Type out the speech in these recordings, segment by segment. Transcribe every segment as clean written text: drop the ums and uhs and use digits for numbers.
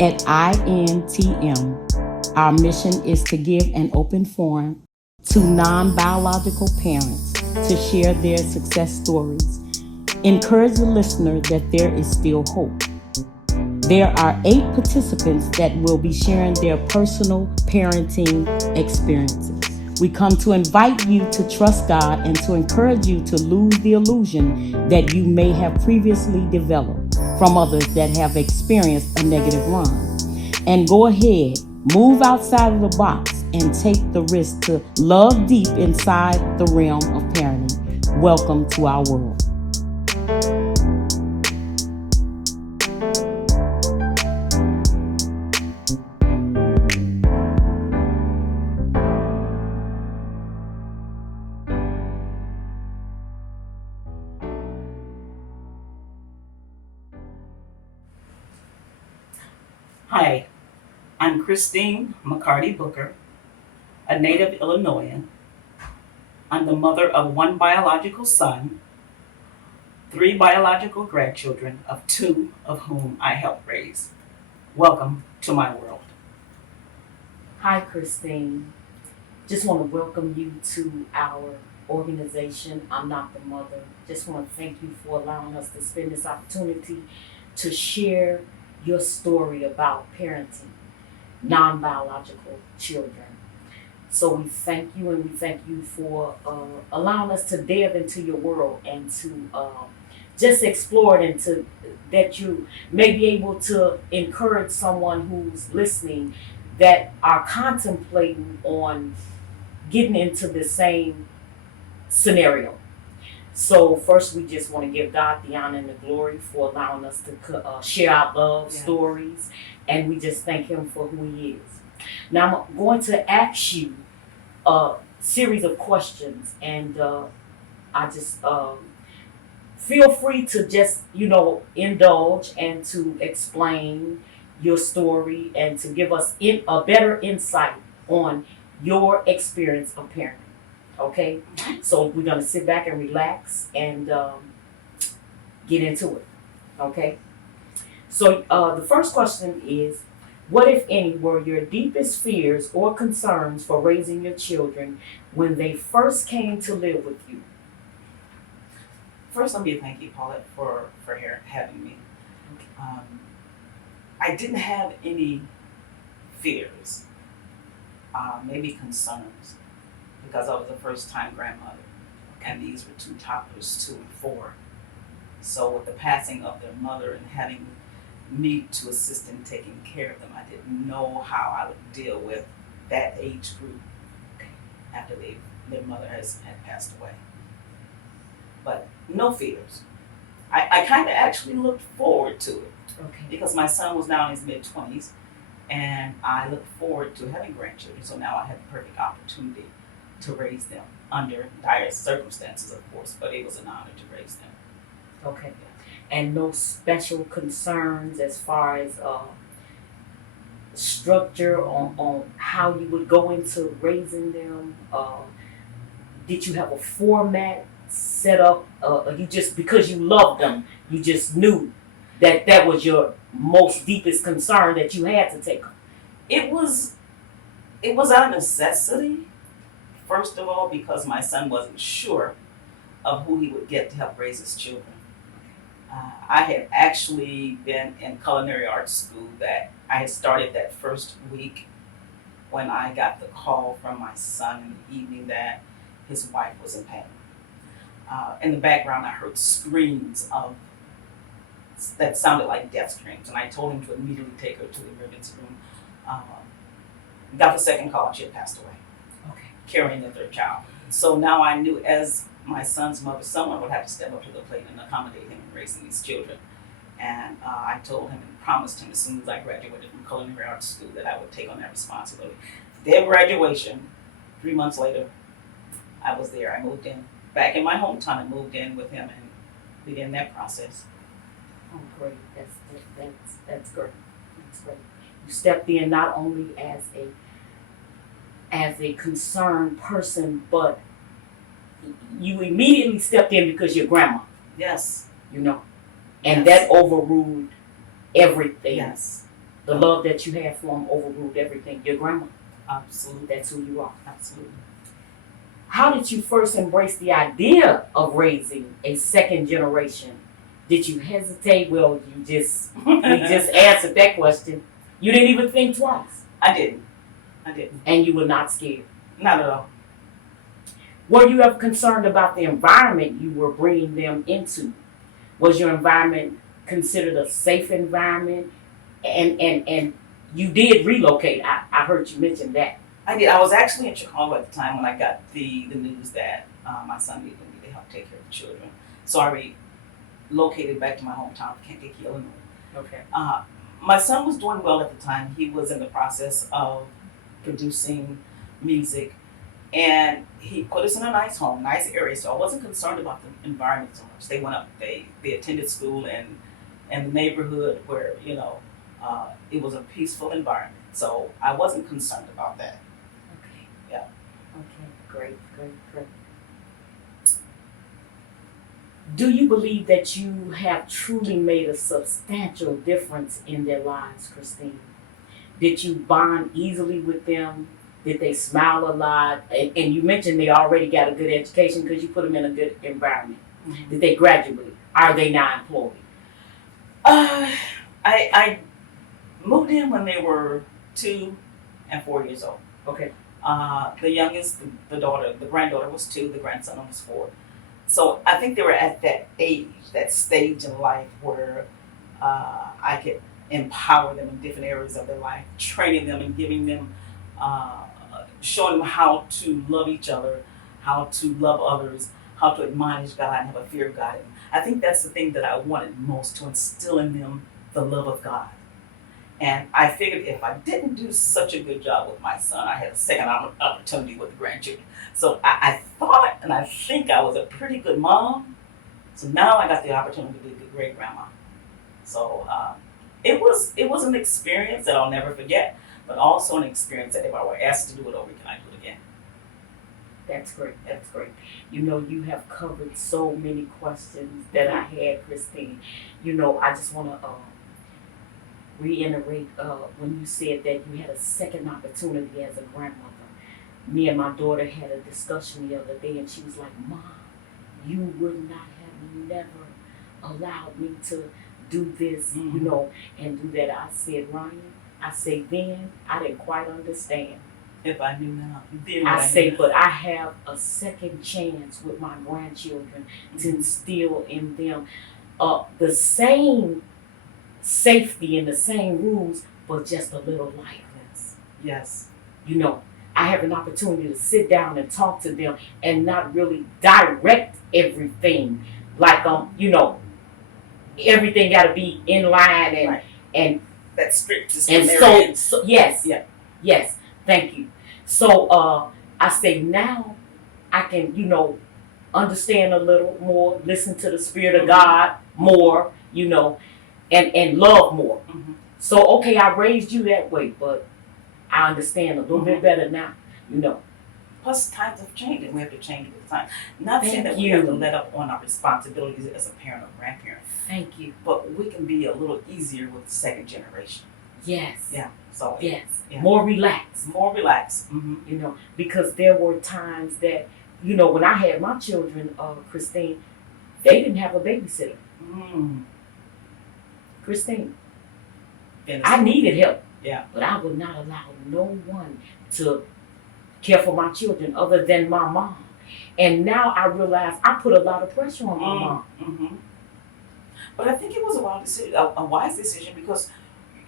At INTM, our mission is to give an open forum to non-biological parents to share their success stories. Encourage the listener that there is still hope. There are 8 participants that will be sharing their personal parenting experiences. We come to invite you to trust God and to encourage you to lose the illusion that you may have previously developed from others that have experienced a negative run. And go ahead, move outside of the box and take the risk to love deep inside the realm of parenting. Welcome to our world. Hi, I'm Christine Mccarty Booker, a native Illinoisan. I'm the mother of 1 biological son, 3 biological grandchildren, of 2 of whom I helped raise. Welcome to my world. Hi, Christine. Just want to welcome you to our organization. I'm not the mother. Just want to thank you for allowing us to spend this opportunity to share your story about parenting non-biological children. So we thank you, and we thank you for allowing us to delve into your world and to just explore it, and to that you may be able to encourage someone who's listening that are contemplating on getting into the same scenario. So first, we just want to give God the honor and the glory for allowing us to share our love stories, and we just thank Him for who He is. Now, I'm going to ask you a series of questions, and I just feel free to just indulge and to explain your story and to give us a better insight on your experience of parenting. Okay, so we're gonna sit back and relax and get into it. Okay, so the first question is, what, if any, were your deepest fears or concerns for raising your children when they first came to live with you? First, let me thank you, Paulette, for having me. I didn't have any fears, maybe concerns, because I was a first-time grandmother, and these were 2 toddlers, 2 and 4. So with the passing of their mother and having me to assist in taking care of them, I didn't know how I would deal with that age group after their mother had passed away. But no fears. I kind of actually looked forward to it, because my son was now in his mid-20s, and I looked forward to having grandchildren. So now I had the perfect opportunity to raise them under dire circumstances, of course, but it was an honor to raise them. Okay. And no special concerns as far as structure on how you would go into raising them? Did you have a format set up? You just, because you loved them, you just knew that was your most deepest concern that you had to take on? It was out of necessity. First of all, because my son wasn't sure of who he would get to help raise his children. I had actually been in culinary arts school that I had started that first week when I got the call from my son in the evening that his wife was in pain. In the background, I heard screams that sounded like death screams, and I told him to immediately take her to the emergency room. Got the second call, and she had passed away, carrying the 3rd child. So now I knew, as my son's mother, someone would have to step up to the plate and accommodate him in raising these children. And I told him and promised him, as soon as I graduated from culinary arts school, that I would take on that responsibility. Their graduation, 3 months later, I was there. I moved in back in my hometown and moved in with him and began that process. Oh, great! That's great. That's great. You stepped in not only as a concerned person, but you immediately stepped in because your grandma. Yes. And that overruled everything. Yes. The love that you had for them overruled everything. Your grandma, Absolutely. that's who you are. Absolutely. How did you first embrace the idea of raising a second generation? Did you hesitate? Well, we just answered that question. You didn't even think twice. I didn't. And you were not scared. Not at all. Were you ever concerned about the environment you were bringing them into? Was your environment considered a safe environment? And you did relocate. I heard you mention that. I did. I was actually in Chicago at the time when I got the news that my son needed me to help take care of the children. So I relocated back to my hometown, Kankakee, Illinois. Okay. My son was doing well at the time. He was in the process of producing music, and he put us in a nice home, nice area. So I wasn't concerned about the environment so much. They went up. They attended school in the neighborhood where it was a peaceful environment. So I wasn't concerned about that. Okay. Yeah. Okay. Great. Do you believe that you have truly made a substantial difference in their lives, Christine? Did you bond easily with them? Did they smile a lot? And you mentioned they already got a good education because you put them in a good environment. Mm-hmm. Did they graduate? Are they now employed? I moved in when they were 2 and 4 years old. Okay. The youngest, the granddaughter was 2, the grandson was 4. So I think they were at that age, that stage in life where I could empower them in different areas of their life, training them and giving them, showing them how to love each other, how to love others, how to admonish God and have a fear of God. And I think that's the thing that I wanted most, to instill in them the love of God. And I figured if I didn't do such a good job with my son, I had a second opportunity with the grandchildren. So I thought and I think I was a pretty good mom. So now I got the opportunity to be a good great grandma. So it was an experience that I'll never forget, but also an experience that if I were asked to do it over, can I do it again? That's great. You have covered so many questions that I had, Christine. I just want to reiterate when you said that you had a second opportunity as a grandmother. Me and my daughter had a discussion the other day, and she was like, "Mom, you would not have never allowed me to do this, and do that." I said, "Ryan," then I didn't quite understand. If I knew now, but I have a second chance with my grandchildren to instill in them the same safety and the same rules, but just a little lighter. Yes. I have an opportunity to sit down and talk to them and not really direct everything. Like, everything got to be in line and, right. and that strict and so yes. Yeah. Yes. Thank you. So I say now I can, understand a little more, listen to the Spirit of God more, and love more. Mm-hmm. So, okay, I raised you that way, but I understand a little bit better now, Plus, times have changed, and we have to change with the time. Not Thank saying that we you. have to let up on our responsibilities as a parent or grandparent, Thank you. but we can be a little easier with the second generation. Yes. Yeah. So Yes. Yeah. More relaxed. More relaxed. Mm-hmm. Because there were times that, when I had my children, Christine, they didn't have a babysitter. Christine, I needed help. Yeah. But I would not allow no one to care for my children other than my mom. And now I realize I put a lot of pressure on my mom. Mm-hmm. But I think it was a wise decision, because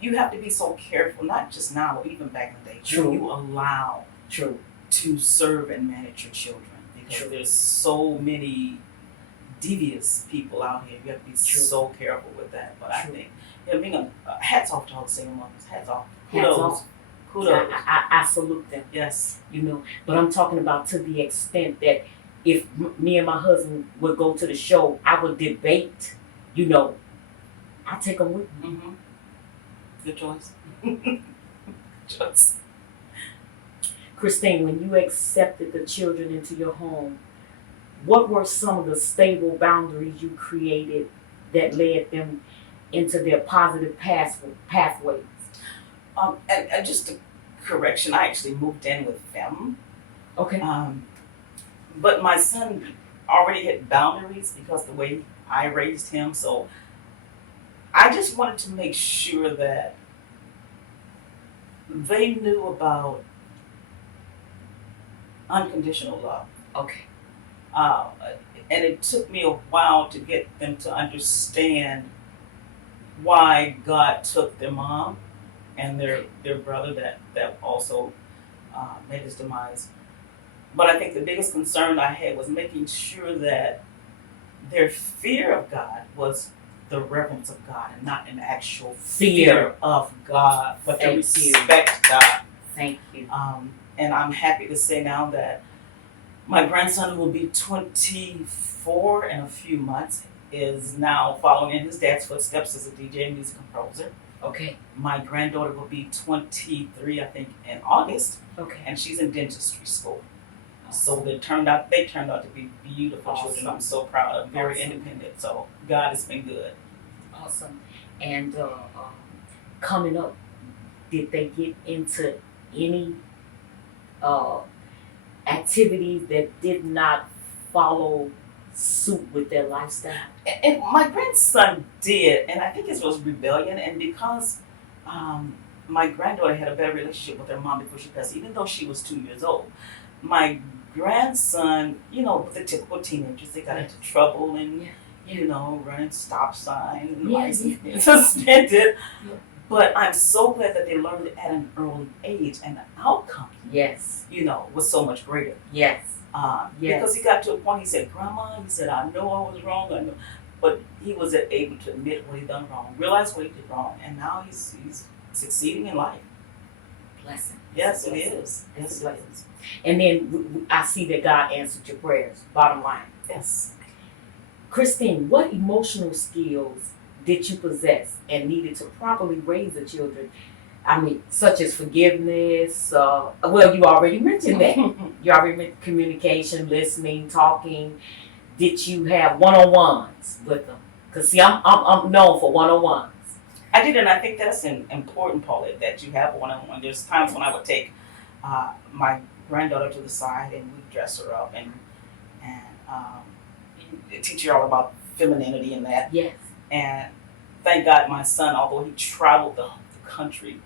you have to be so careful, not just now, but even back in the day. True. Who you allow True. to serve and manage your children, because True. there's so many devious people out here. You have to be True. so careful with that. But True. I think, being hats off to all the single mothers. Hats off. Hats Kudos. off. Kudos. I salute them. Yes. But I'm talking about to the extent that if me and my husband would go to the show, I would debate, I take them with me. Mm-hmm. Good choice. Good choice. Christine, when you accepted the children into your home, what were some of the stable boundaries you created that led them into their positive pathways? And just a correction, I actually moved in with them. Okay. But my son already had boundaries because the way I raised him. So I just wanted to make sure that they knew about unconditional love. Okay. Uh, and it took me a while to get them to understand why God took their mom and their brother that also made his demise. But I think the biggest concern I had was making sure that their fear of God was the reverence of God and not an actual fear of God, but to respect God. Thank you. And I'm happy to say now that my grandson, who will be 24 in a few months, is now following in his dad's footsteps as a DJ and music composer. Okay. My granddaughter will be 23, I think, in August, Okay. and she's in dentistry school. So they turned out to be beautiful children. I'm so proud of them, very independent. So God has been good. Awesome. And coming up, did they get into any activities that did not follow suit with their lifestyle? And my grandson did, and I think it was rebellion. And because my granddaughter had a better relationship with her mom before she passed, even though she was 2 years old, my grandson, with the typical teenagers, they got into trouble and, running stop signs and license being suspended. Yeah. But I'm so glad that they learned it at an early age, and the outcome, Yes. was so much greater. Yes. Because he got to a point, he said, Grandma, he said, I know I was wrong, I know. But he was able to admit what he done wrong, realize what he did wrong, and now he's succeeding in life. Blessing. Yes, it is. It's a blessing. And then I see that God answered your prayers, bottom line. Yes. Christine, what emotional skills did you possess and needed to properly raise the children? I mean, such as forgiveness. Well, you already mentioned that. You already mentioned communication, listening, talking. Did you have one-on-ones with them? Because see, I'm known for one-on-ones. I did, and I think that's an important, Paulette, that you have one-on-one. There's times when I would take my granddaughter to the side and we dress her up and teach her all about femininity and that. Yes. And thank God my son, although he traveled the country,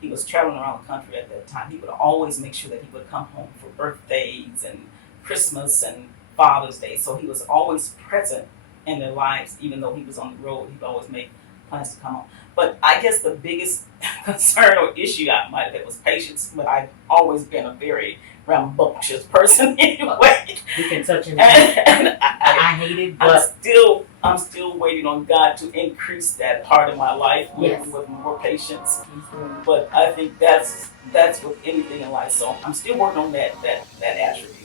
he was traveling around the country at that time, he would always make sure that he would come home for birthdays and Christmas and Father's Day. So he was always present in their lives, even though he was on the road. He would always make plans to come home. But I guess the biggest concern or issue I might have had was patience, but I've always been a very rambunctious person anyway. We can touch on that. And I hate it, but I'm still waiting on God to increase that part of my life Yes. with more patience. But I think that's with anything in life. So I'm still working on that attribute.